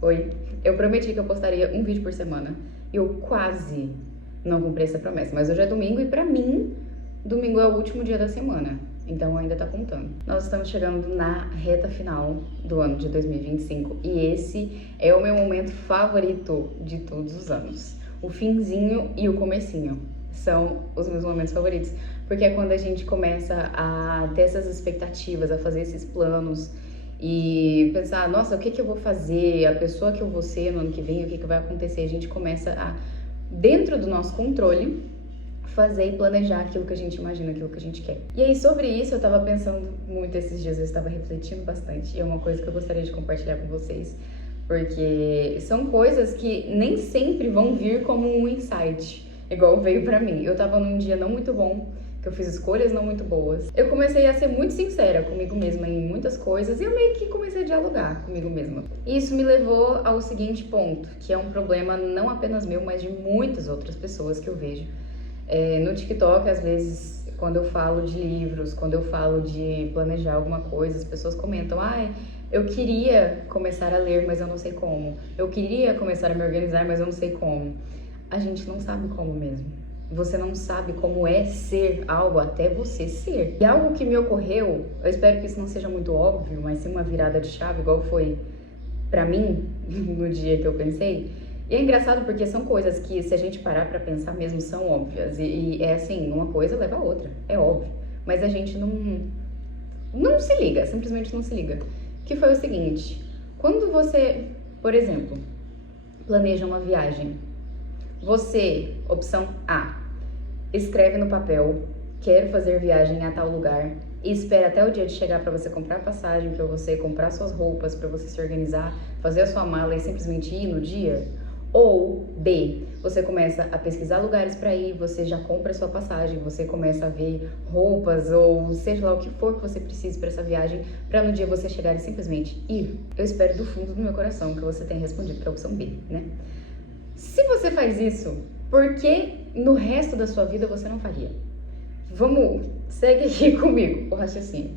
Oi, eu prometi que eu postaria um vídeo por semana. Eu quase não cumpri essa promessa, mas hoje é domingo e pra mim, domingo é o último dia da semana. Então ainda tá contando. Nós estamos chegando na reta final do ano de 2025 e esse é o meu momento favorito de todos os anos. O finzinho e o comecinho são os meus momentos favoritos, porque é quando a gente começa a ter essas expectativas, a fazer esses planos e pensar, nossa, o que que eu vou fazer, a pessoa que eu vou ser no ano que vem, o que que vai acontecer. A gente começa a, dentro do nosso controle, fazer e planejar aquilo que a gente imagina, aquilo que a gente quer. E aí, sobre isso, eu tava pensando muito esses dias, eu estava refletindo bastante, e é uma coisa que eu gostaria de compartilhar com vocês, porque são coisas que nem sempre vão vir como um insight, igual veio pra mim. Eu tava num dia não muito bom, que eu fiz escolhas não muito boas. Eu comecei a ser muito sincera comigo mesma em muitas coisas e eu meio que comecei a dialogar comigo mesma. E isso me levou ao seguinte ponto, que é um problema não apenas meu, mas de muitas outras pessoas que eu vejo. No TikTok, às vezes, quando eu falo de livros, quando eu falo de planejar alguma coisa, as pessoas comentam, ai, eu queria começar a ler, mas eu não sei como. Eu queria começar a me organizar, mas eu não sei como. A gente não sabe como mesmo. Você não sabe como é ser algo até você ser. E algo que me ocorreu, eu espero que isso não seja muito óbvio, mas sim uma virada de chave, igual foi pra mim no dia que eu pensei. E é engraçado porque são coisas que, se a gente parar pra pensar mesmo, são óbvias. E é assim, uma coisa leva a outra, é óbvio. Mas a gente não se liga, simplesmente não se liga. Que foi o seguinte, quando você, por exemplo, planeja uma viagem, você, opção A, escreve no papel, quero fazer viagem a tal lugar, e espera até o dia de chegar para você comprar passagem, para você comprar suas roupas, para você se organizar, fazer a sua mala e simplesmente ir no dia. Ou B, você começa a pesquisar lugares para ir, você já compra a sua passagem, você começa a ver roupas ou seja lá o que for que você precise para essa viagem, para no dia você chegar e simplesmente ir. Eu espero do fundo do meu coração que você tenha respondido para a opção B, né? Se você faz isso, por que no resto da sua vida você não faria? Segue aqui comigo o raciocínio.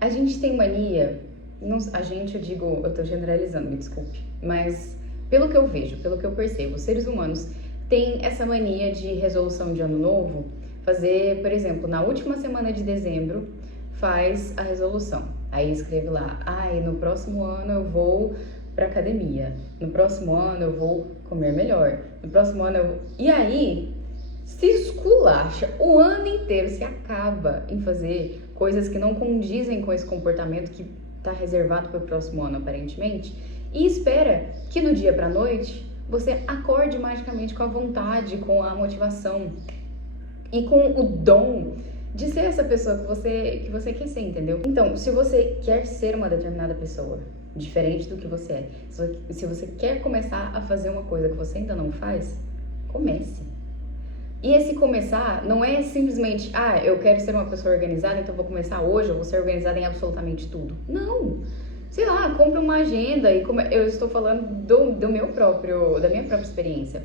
A gente tem mania, eu digo, eu tô generalizando, me desculpe, mas pelo que eu vejo, pelo que eu percebo, os seres humanos têm essa mania de resolução de ano novo, fazer, por exemplo, na última semana de dezembro, faz a resolução. Aí escreve lá, no próximo ano eu vou pra academia, no próximo ano eu vou comer melhor, no próximo ano eu vou... E aí, se esculacha o ano inteiro, se acaba em fazer coisas que não condizem com esse comportamento que tá reservado para o próximo ano, aparentemente, e espera que no dia pra noite você acorde magicamente com a vontade, com a motivação e com o dom de ser essa pessoa que você quer ser, entendeu? Então, se você quer ser uma determinada pessoa, diferente do que você é, se você quer começar a fazer uma coisa que você ainda não faz, comece. E esse começar não é simplesmente, eu quero ser uma pessoa organizada, então vou começar hoje, eu vou ser organizada em absolutamente tudo. Não! Sei lá, compra uma agenda e eu estou falando da minha própria experiência.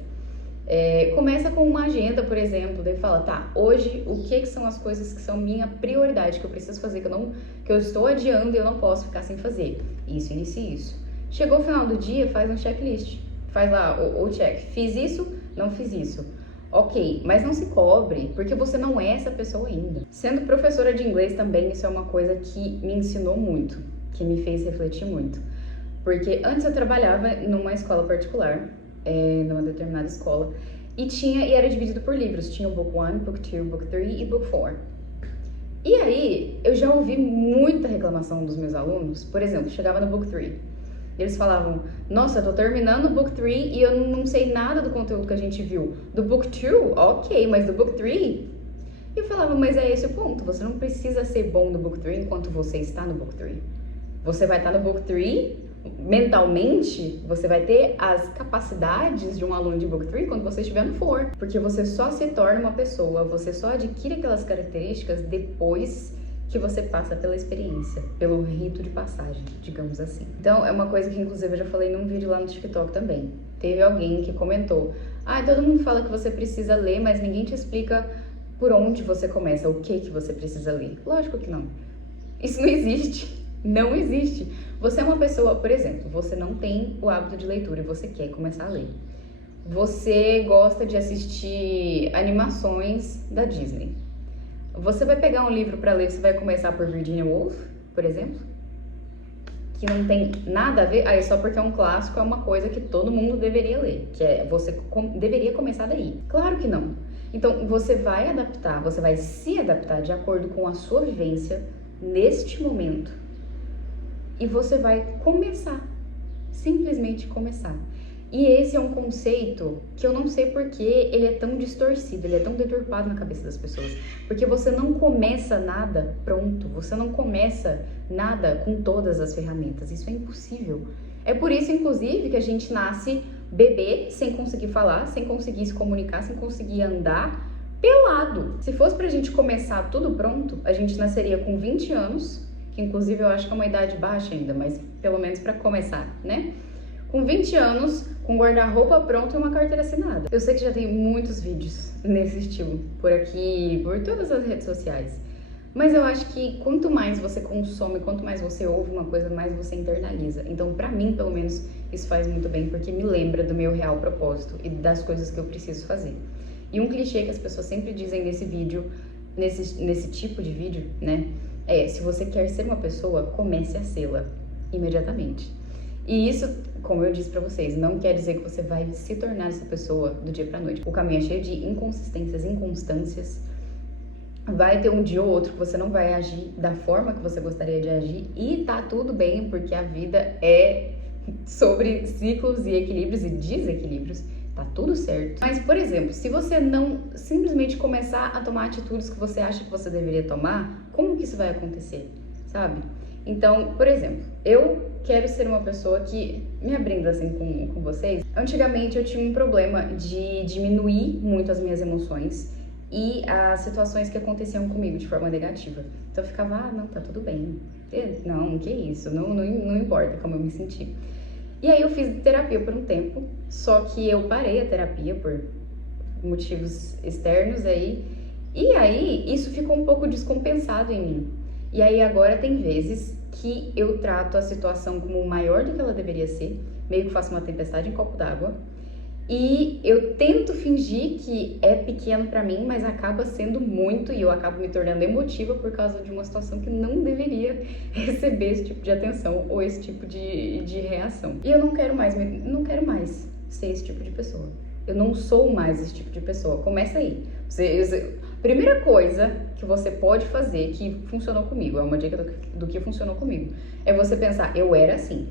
Começa com uma agenda, por exemplo, daí fala, tá, hoje o que são as coisas que são minha prioridade, que eu preciso fazer, que eu estou adiando e eu não posso ficar sem fazer. Isso, isso. Chegou o final do dia, faz um checklist. Faz lá o check. Fiz isso, não fiz isso. Ok, mas não se cobre, porque você não é essa pessoa ainda. Sendo professora de inglês também, isso é uma coisa que me ensinou muito, que me fez refletir muito. Porque antes eu trabalhava numa escola particular, numa determinada escola, e era dividido por livros. Tinha o Book 1, Book 2, Book 3 e Book 4. E aí, eu já ouvi muita reclamação dos meus alunos. Por exemplo, chegava no Book 3. Eles falavam, nossa, eu tô terminando o Book 3 e eu não sei nada do conteúdo que a gente viu. Do Book 2, ok, mas do Book 3? E eu falava, mas é esse o ponto. Você não precisa ser bom no Book 3 enquanto você está no Book 3. Você vai estar no Book 3, mentalmente, você vai ter as capacidades de um aluno de Book 3 quando você estiver no 4. Porque você só se torna uma pessoa, você só adquire aquelas características depois que você passa pela experiência, pelo rito de passagem, digamos assim. Então, é uma coisa que, inclusive, eu já falei num vídeo lá no TikTok também. Teve alguém que comentou, todo mundo fala que você precisa ler, mas ninguém te explica por onde você começa, o que você precisa ler. Lógico que não. Isso não existe. Não existe. Você é uma pessoa, por exemplo, você não tem o hábito de leitura e você quer começar a ler. Você gosta de assistir animações da Disney. Você vai pegar um livro para ler, você vai começar por Virginia Woolf, por exemplo, que não tem nada a ver, aí só porque é um clássico é uma coisa que todo mundo deveria ler, que é você deveria começar daí. Claro que não. Então você vai adaptar, você vai se adaptar de acordo com a sua vivência neste momento e você vai começar, simplesmente começar. E esse é um conceito que eu não sei porque ele é tão distorcido, ele é tão deturpado na cabeça das pessoas. Porque você não começa nada pronto, você não começa nada com todas as ferramentas, isso é impossível. É por isso, inclusive, que a gente nasce bebê, sem conseguir falar, sem conseguir se comunicar, sem conseguir andar, pelado. Se fosse pra gente começar tudo pronto, a gente nasceria com 20 anos, que inclusive eu acho que é uma idade baixa ainda, mas pelo menos pra começar, né? Com 20 anos, com guarda-roupa pronto e uma carteira assinada. Eu sei que já tem muitos vídeos nesse estilo, por aqui, por todas as redes sociais. Mas eu acho que quanto mais você consome, quanto mais você ouve uma coisa, mais você internaliza. Então, pra mim, pelo menos, isso faz muito bem, porque me lembra do meu real propósito e das coisas que eu preciso fazer. E um clichê que as pessoas sempre dizem nesse vídeo, nesse tipo de vídeo, né? É, se você quer ser uma pessoa, comece a sê-la imediatamente. E isso, como eu disse pra vocês, não quer dizer que você vai se tornar essa pessoa do dia pra noite. O caminho é cheio de inconsistências, inconstâncias. Vai ter um dia ou outro que você não vai agir da forma que você gostaria de agir e tá tudo bem, porque a vida é sobre ciclos e equilíbrios e desequilíbrios. Tá tudo certo. Mas, por exemplo, se você não simplesmente começar a tomar atitudes que você acha que você deveria tomar, como que isso vai acontecer, sabe? Então, por exemplo, eu quero ser uma pessoa que, me abrindo assim com vocês, antigamente eu tinha um problema de diminuir muito as minhas emoções e as situações que aconteciam comigo de forma negativa. Então eu ficava, não, tá tudo bem. Não, que isso, não importa como eu me senti. E aí eu fiz terapia por um tempo, só que eu parei a terapia por motivos externos aí, e aí isso ficou um pouco descompensado em mim. E aí agora tem vezes que eu trato a situação como maior do que ela deveria ser, meio que faço uma tempestade em copo d'água, e eu tento fingir que é pequeno pra mim, mas acaba sendo muito, e eu acabo me tornando emotiva por causa de uma situação que não deveria receber esse tipo de atenção ou esse tipo de reação. E eu não quero mais ser esse tipo de pessoa. Eu não sou mais esse tipo de pessoa. Começa aí. Primeira coisa que você pode fazer, que funcionou comigo, é uma dica do que funcionou comigo, é você pensar, eu era assim.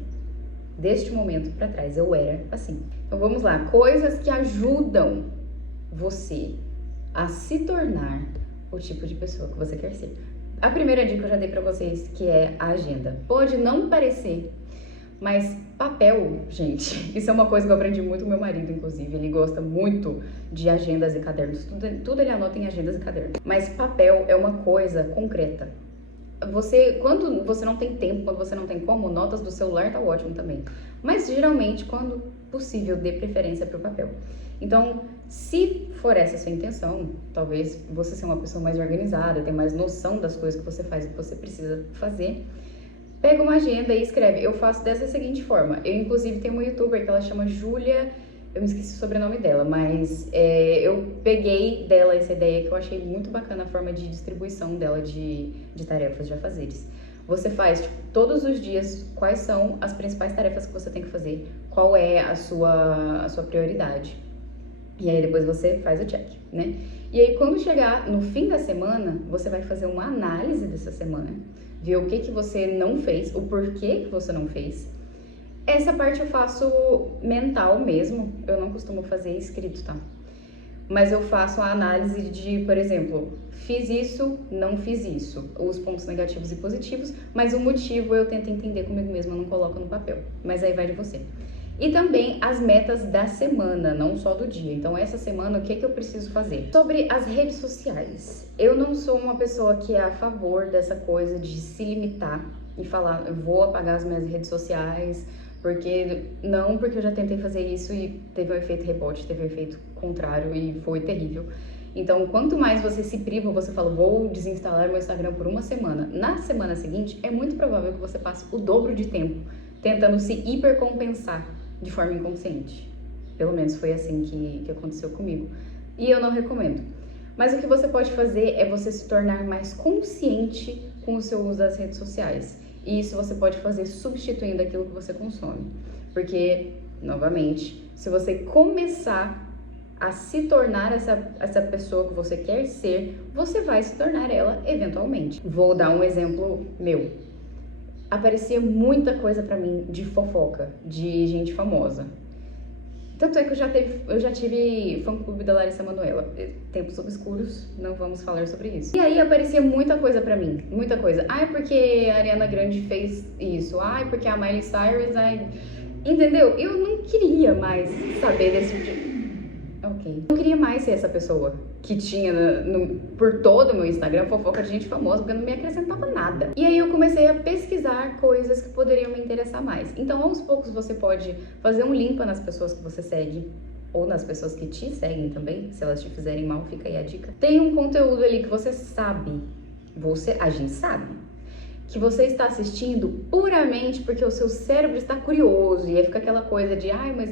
Deste momento pra trás, eu era assim. Então vamos lá, coisas que ajudam você a se tornar o tipo de pessoa que você quer ser. A primeira dica eu já dei pra vocês, que é a agenda. Pode não parecer, mas papel, gente, isso é uma coisa que eu aprendi muito com meu marido, inclusive. Ele gosta muito de agendas e cadernos. Tudo ele anota em agendas e cadernos. Mas papel é uma coisa concreta. Quando você não tem tempo, quando você não tem como, notas do celular tá ótimo também. Mas geralmente, quando possível, dê preferência pro papel. Então, se for essa a sua intenção, talvez você seja uma pessoa mais organizada, tenha mais noção das coisas que você faz e que você precisa fazer, pega uma agenda e escreve. Eu faço dessa seguinte forma. Eu, inclusive, tenho uma youtuber que ela chama Júlia, eu me esqueci o sobrenome dela, mas eu peguei dela essa ideia que eu achei muito bacana, a forma de distribuição dela de tarefas, de afazeres. Você faz, tipo, todos os dias quais são as principais tarefas que você tem que fazer, qual é a sua prioridade. E aí depois você faz o check, né? E aí quando chegar no fim da semana, você vai fazer uma análise dessa semana, ver o que você não fez, o porquê que você não fez. Essa parte eu faço mental mesmo, eu não costumo fazer escrito, tá? Mas eu faço a análise de, por exemplo, fiz isso, não fiz isso, os pontos negativos e positivos, mas o motivo eu tento entender comigo mesma, eu não coloco no papel, mas aí vai de você. E também as metas da semana, não só do dia. Então, essa semana, o que eu preciso fazer? Sobre as redes sociais. Eu não sou uma pessoa que é a favor dessa coisa de se limitar e falar, eu vou apagar as minhas redes sociais, porque eu já tentei fazer isso e teve um efeito rebote, teve um efeito contrário e foi terrível. Então, quanto mais você se priva, você fala, vou desinstalar meu Instagram por uma semana. Na semana seguinte, é muito provável que você passe o dobro de tempo tentando se hipercompensar de forma inconsciente. Pelo menos foi assim que aconteceu comigo. E eu não recomendo. Mas o que você pode fazer é você se tornar mais consciente com o seu uso das redes sociais. E isso você pode fazer substituindo aquilo que você consome. Porque, novamente, se você começar a se tornar essa pessoa que você quer ser, você vai se tornar ela eventualmente. Vou dar um exemplo meu. Aparecia muita coisa pra mim de fofoca, de gente famosa. Tanto é que eu já tive fã-clube da Larissa Manoela. Tempos obscuros, não vamos falar sobre isso. E aí aparecia muita coisa pra mim, muita coisa. Ai, porque a Ariana Grande fez isso. Ai, porque a Miley Cyrus... Ai... Entendeu? Eu não queria mais saber desse tipo de... Ok. Eu não queria mais ser essa pessoa que tinha por todo o meu Instagram fofoca de gente famosa, porque não me acrescentava nada. E aí eu comecei a pesquisar coisas que poderiam me interessar mais. Então, aos poucos, você pode fazer um limpa nas pessoas que você segue, ou nas pessoas que te seguem também. Se elas te fizerem mal, fica aí a dica. Tem um conteúdo ali que você sabe, a gente sabe, que você está assistindo puramente porque o seu cérebro está curioso, e aí fica aquela coisa de, ai, mas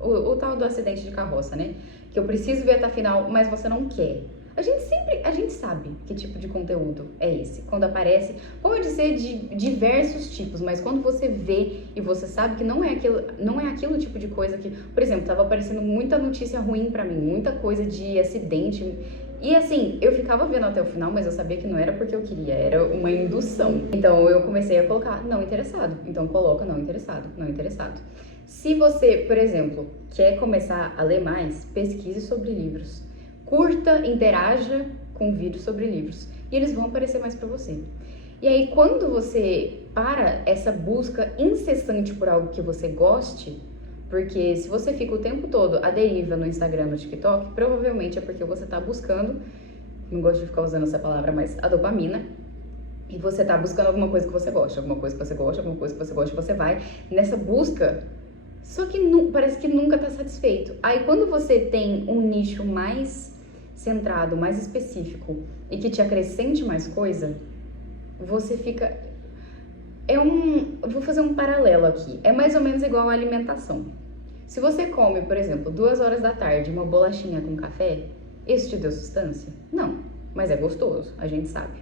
o tal do acidente de carroça, né? Que eu preciso ver até a final, mas você não quer. A gente sabe que tipo de conteúdo é esse. Quando aparece, pode ser de diversos tipos, mas quando você vê e você sabe que não é aquilo tipo de coisa que, por exemplo, tava aparecendo muita notícia ruim pra mim, muita coisa de acidente. E assim, eu ficava vendo até o final, mas eu sabia que não era porque eu queria, era uma indução. Então eu comecei a colocar não interessado. Então coloca não interessado, não interessado. Se você, por exemplo, quer começar a ler mais, pesquise sobre livros. Curta, interaja com vídeos sobre livros. E eles vão aparecer mais pra você. E aí, quando você para essa busca incessante por algo que você goste, porque se você fica o tempo todo à deriva no Instagram, no TikTok, provavelmente é porque você tá buscando, não gosto de ficar usando essa palavra, mas a dopamina, e você tá buscando alguma coisa que você gosta, alguma coisa que você gosta, alguma coisa que você gosta, você vai nessa busca, só que parece que nunca tá satisfeito. Aí quando você tem um nicho mais centrado, mais específico e que te acrescente mais coisa, você fica... Vou fazer um paralelo aqui. É mais ou menos igual à alimentação. Se você come, por exemplo, 2 horas da tarde uma bolachinha com café, isso te deu sustância? Não, mas é gostoso, a gente sabe.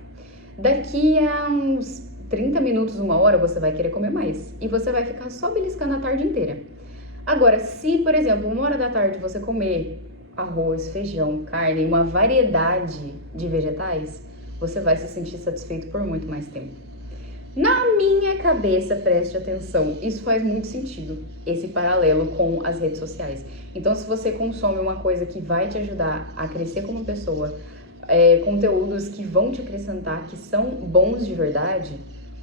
Daqui a uns 30 minutos, 1 hora, você vai querer comer mais. E você vai ficar só beliscando a tarde inteira. Agora, se, por exemplo, 1 hora da tarde você comer arroz, feijão, carne, uma variedade de vegetais, você vai se sentir satisfeito por muito mais tempo. Na minha cabeça, preste atenção, isso faz muito sentido, esse paralelo com as redes sociais. Então, se você consome uma coisa que vai te ajudar a crescer como pessoa, conteúdos que vão te acrescentar, que são bons de verdade,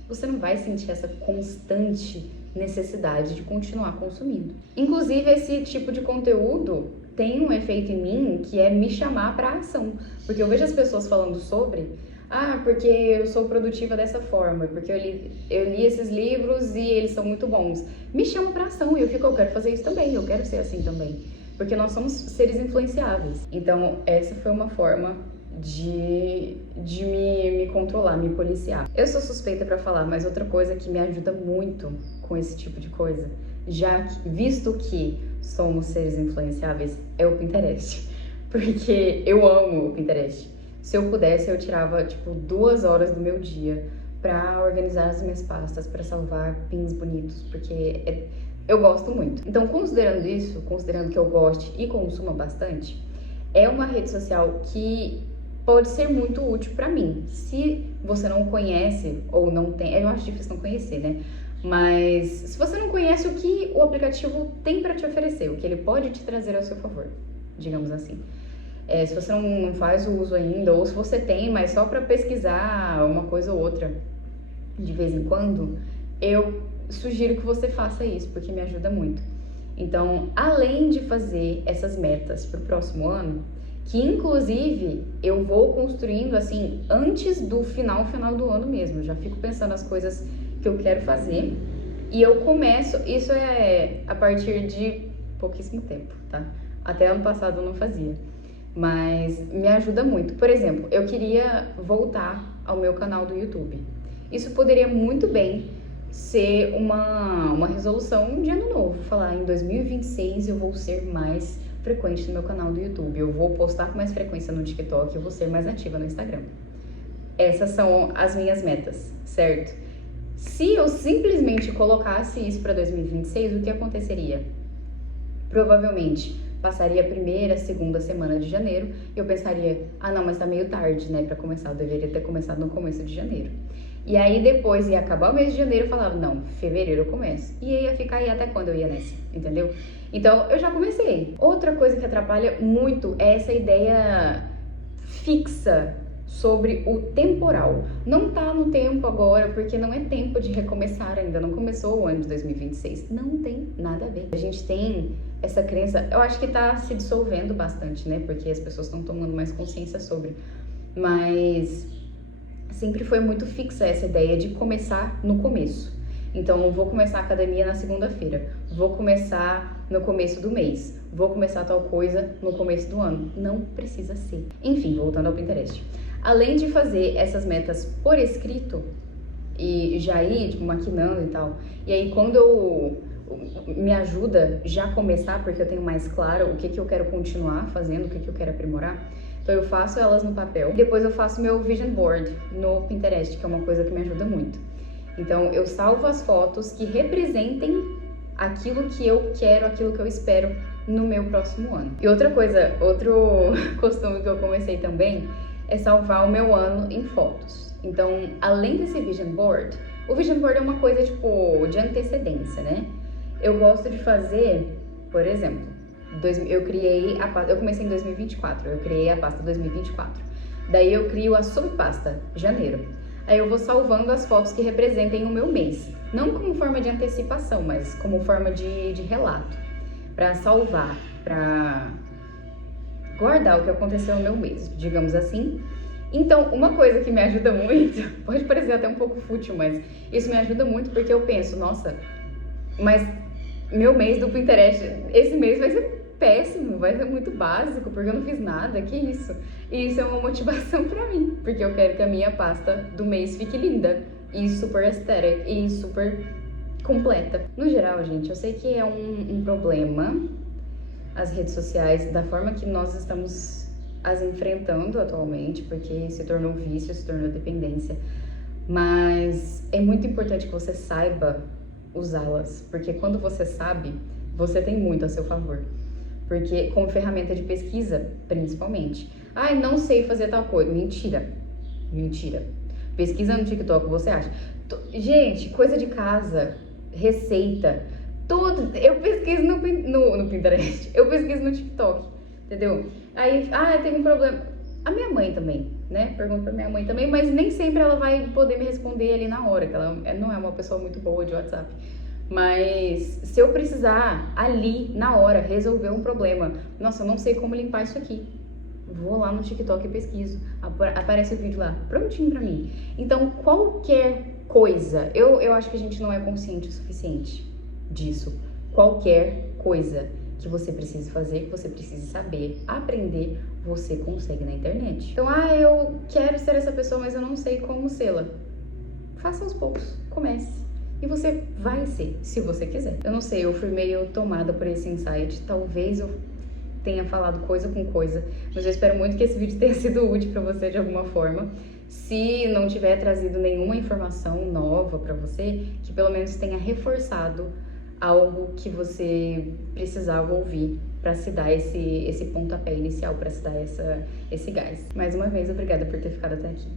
você não vai sentir essa constante necessidade de continuar consumindo. Inclusive, esse tipo de conteúdo tem um efeito em mim que é me chamar para ação. Porque eu vejo as pessoas falando sobre, porque eu sou produtiva dessa forma, porque eu li esses livros e eles são muito bons. Me chama para ação e eu quero fazer isso também, eu quero ser assim também. Porque nós somos seres influenciáveis. Então, essa foi uma forma de me controlar, me policiar. Eu sou suspeita para falar, mas outra coisa que me ajuda muito com esse tipo de coisa, visto que somos seres influenciáveis, é o Pinterest. Porque eu amo o Pinterest. Se eu pudesse, eu tirava, 2 horas do meu dia pra organizar as minhas pastas, pra salvar pins bonitos, porque eu gosto muito. Então, considerando isso, considerando que eu goste e consuma bastante, é uma rede social que pode ser muito útil pra mim. Se você não conhece ou não tem... Eu acho difícil não conhecer, né? Mas se você não conhece o que o aplicativo tem pra te oferecer, o que ele pode te trazer ao seu favor, digamos assim. Se você não faz o uso ainda, ou se você tem, mas só para pesquisar uma coisa ou outra de vez em quando, eu sugiro que você faça isso, porque me ajuda muito. Então, além de fazer essas metas para o próximo ano, que inclusive eu vou construindo assim antes do final do ano mesmo, eu já fico pensando as coisas que eu quero fazer e eu começo, isso é a partir de pouquíssimo tempo, tá? Até ano passado eu não fazia. mas me ajuda muito. Por exemplo, eu queria voltar ao meu canal do YouTube. Isso poderia muito bem ser uma resolução de ano novo. Falar, em 2026 eu vou ser mais frequente no meu canal do YouTube. Eu vou postar com mais frequência no TikTok, eu vou ser mais ativa no Instagram. Essas são as minhas metas, certo? Se eu simplesmente colocasse isso para 2026, o que aconteceria? Provavelmente passaria a primeira, segunda semana de janeiro e eu pensaria, ah não, mas tá meio tarde, né, pra começar, eu deveria ter começado no começo de janeiro. E aí depois ia acabar o mês de janeiro, eu falava, não, fevereiro eu começo. E aí ia ficar aí até quando eu ia nessa, entendeu? Então eu já comecei. Outra coisa que atrapalha muito é essa ideia fixa sobre o temporal. Não tá no tempo agora, porque não é tempo de recomeçar ainda, não começou o ano de 2026. Não tem nada a ver. A gente tem essa crença, eu acho que tá se dissolvendo bastante, né? Porque as pessoas estão tomando mais consciência sobre. Mas sempre foi muito fixa essa ideia de começar no começo. Então, eu vou começar a academia na segunda-feira, vou começar no começo do mês, vou começar tal coisa no começo do ano. Não precisa ser. Enfim, voltando ao Pinterest. Além de fazer essas metas por escrito e já ir, tipo, maquinando e tal, e aí quando eu me ajuda já começar, porque eu tenho mais claro o que eu quero continuar fazendo, o que eu quero aprimorar, então eu faço elas no papel, depois eu faço meu vision board no Pinterest, que é uma coisa que me ajuda muito. Então eu salvo as fotos que representem aquilo que eu quero, aquilo que eu espero no meu próximo ano. E outra coisa, outro costume que eu comecei também é salvar o meu ano em fotos. Então, além desse vision board, o vision board é uma coisa tipo de antecedência, né? Eu gosto de fazer, por exemplo, eu comecei em 2024, eu criei a pasta 2024. Daí eu crio a subpasta janeiro. Aí eu vou salvando as fotos que representem o meu mês. Não como forma de antecipação, mas como forma de relato. Pra salvar, pra guardar o que aconteceu no meu mês, digamos assim. Então, uma coisa que me ajuda muito, pode parecer até um pouco fútil, mas isso me ajuda muito porque eu penso, nossa, mas meu mês do Pinterest, esse mês vai ser péssimo, vai ser muito básico, porque eu não fiz nada, que isso? E isso é uma motivação pra mim, porque eu quero que a minha pasta do mês fique linda, e super aesthetic, e super completa. No geral, gente, eu sei que é um problema as redes sociais, da forma que nós estamos as enfrentando atualmente, porque se tornou vício, se tornou dependência, mas é muito importante que você saiba usá-las, porque quando você sabe, você tem muito a seu favor. Porque como ferramenta de pesquisa, principalmente. Ai, não sei fazer tal coisa. Mentira. Mentira. Pesquisa no TikTok, você acha. Gente, coisa de casa, receita, tudo. Eu pesquiso no Pinterest. Eu pesquiso no TikTok, entendeu? Aí, teve um problema. A minha mãe também, né? Pergunto pra minha mãe também, mas nem sempre ela vai poder me responder ali na hora, que ela não é uma pessoa muito boa de WhatsApp. Mas se eu precisar ali, na hora, resolver um problema, nossa, eu não sei como limpar isso aqui, vou lá no TikTok e pesquiso, aparece o vídeo lá, prontinho pra mim. Então, qualquer coisa, eu acho que a gente não é consciente o suficiente disso. Qualquer coisa que você precise fazer, que você precise saber, aprender, você consegue na internet. Então, eu quero ser essa pessoa, mas eu não sei como sê-la. Faça aos poucos, comece. E você vai ser, se você quiser. Eu não sei, eu fui meio tomada por esse insight. Talvez eu tenha falado coisa com coisa, mas eu espero muito que esse vídeo tenha sido útil pra você de alguma forma. Se não tiver trazido nenhuma informação nova pra você, que pelo menos tenha reforçado algo que você precisava ouvir para se dar esse pontapé inicial, para se dar esse gás. Mais uma vez, obrigada por ter ficado até aqui.